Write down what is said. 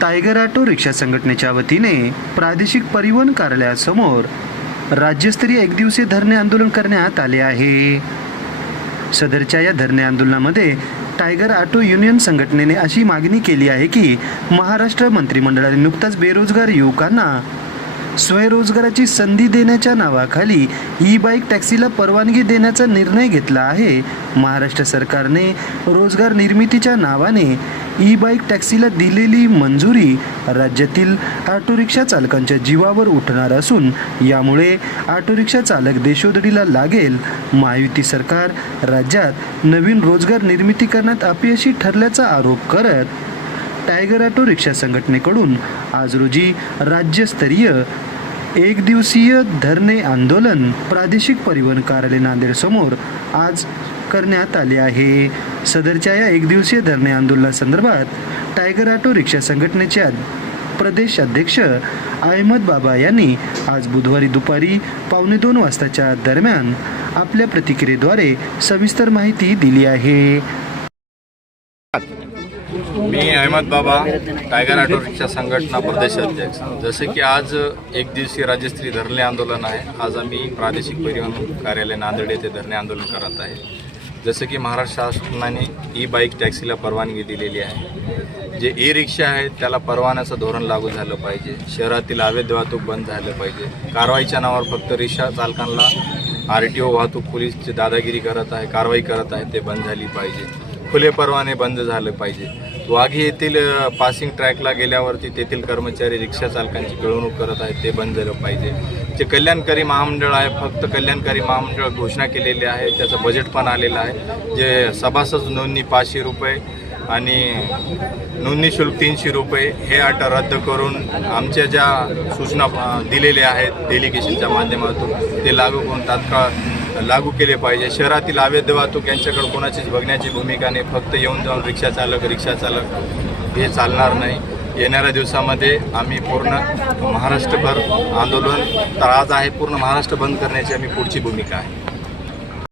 Tiger auto rickshaw संघटनेच्या वतीने प्रादेशिक परिवहन कार्यालयासमोर राज्यस्तरीय एकदिवसीय धरणे आंदोलन करण्यात आले आहे. सदरच्या या धरणे आंदोलनामध्ये टायगर ऑटो युनियन संघटनेने अशी मागणी केली आहे की महाराष्ट्र मंत्रिमंडळाने नुकताच बेरोजगार युवकांना स्वयंरोजगाराची संधी देण्याच्या नावाखाली ई बाईक टॅक्सीला परवानगी देण्याचा निर्णय घेतला आहे. महाराष्ट्र सरकारने रोजगार निर्मितीच्या नावाने ई बाईक टॅक्सीला दिलेली मंजुरी राज्यातील ऑटो रिक्षा चालकांच्या जीवावर उठणार असून यामुळे ऑटो रिक्षा चालक देशोधडीला लागेल. महायुती सरकार राज्यात नवीन रोजगार निर्मिती करण्यात अपयशी ठरल्याचा आरोप करत टायगर ऑटो रिक्षा संघटनेकडून आज रोजी राज्यस्तरीय एक दिवसीय धरणे आंदोलन प्रादेशिक परिवहन कार्यालय नांदेड समोर आज करण्यात आले आहे. सदरच्या या एक दिवसीय धरणे आंदोलनासंदर्भात टायगर ऑटो रिक्षा संघटनेचे प्रदेश अध्यक्ष अहमद बाबा यांनी आज बुधवारी दुपारी पावणे दोन वाजताच्या दरम्यान आपल्या प्रतिक्रियेद्वारे सविस्तर माहिती दिली आहे. मी अहमद बाबा टायगर ऑटो रिक्षा संघटना प्रदेशाध्यक्ष जसे की आज एक दिवसीय राज्यस्तरीय धरणे आंदोलन आहे. आज आम्ही प्रादेशिक परिवहन कार्यालय नांदेड येथे धरणे आंदोलन करत आहे. जसं की महाराष्ट्र शासनाने ई बाईक टॅक्सीला परवानगी दिलेली आहे. जे ई रिक्षा आहेत त्याला परवान्याचं धोरण लागू झालं पाहिजे. शहरातील अवैध वाहतूक बंद झालं पाहिजे. कारवाईच्या नावावर फक्त रिक्षा चालकांना आर टी ओ वाहतूक पोलीसची दादागिरी करत आहे कारवाई करत आहे ते बंद झाली पाहिजे. खुले परवाने बंद झाले पाहिजे. वाघी येथील पासिंग ट्रॅकला गेल्यावरती तेथील कर्मचारी रिक्षा चालकांची पिळवणूक करत आहेत ते बंद झालं पाहिजे. जे कल्याणकारी महामंडळ आहे फक्त कल्याणकारी महामंडळ घोषणा केलेली आहे त्याचं बजेट पण आलेलं आहे. जे सभासद नोंदणी पाचशे रुपये आणि नोंदणी शुल्क तीनशे रुपये हे अट रद्द करून आमच्या ज्या सूचना दिलेल्या आहेत डेलिगेशनच्या माध्यमातून ते लागू करून तात्काळ लागू केले पाहिजे. शहरातील अवैध वाहतूक यांच्याकडे कोणाचीच बघण्याची भूमिका नाही. फक्त येऊन जाऊन रिक्षा चालक रिक्षा चालक हे चालणार नाही. येणाऱ्या दिवसामध्ये आम्ही पूर्ण महाराष्ट्रभर आंदोलन तर आज आहे पूर्ण महाराष्ट्र बंद करण्याची आम्ही पुढची भूमिका आहे.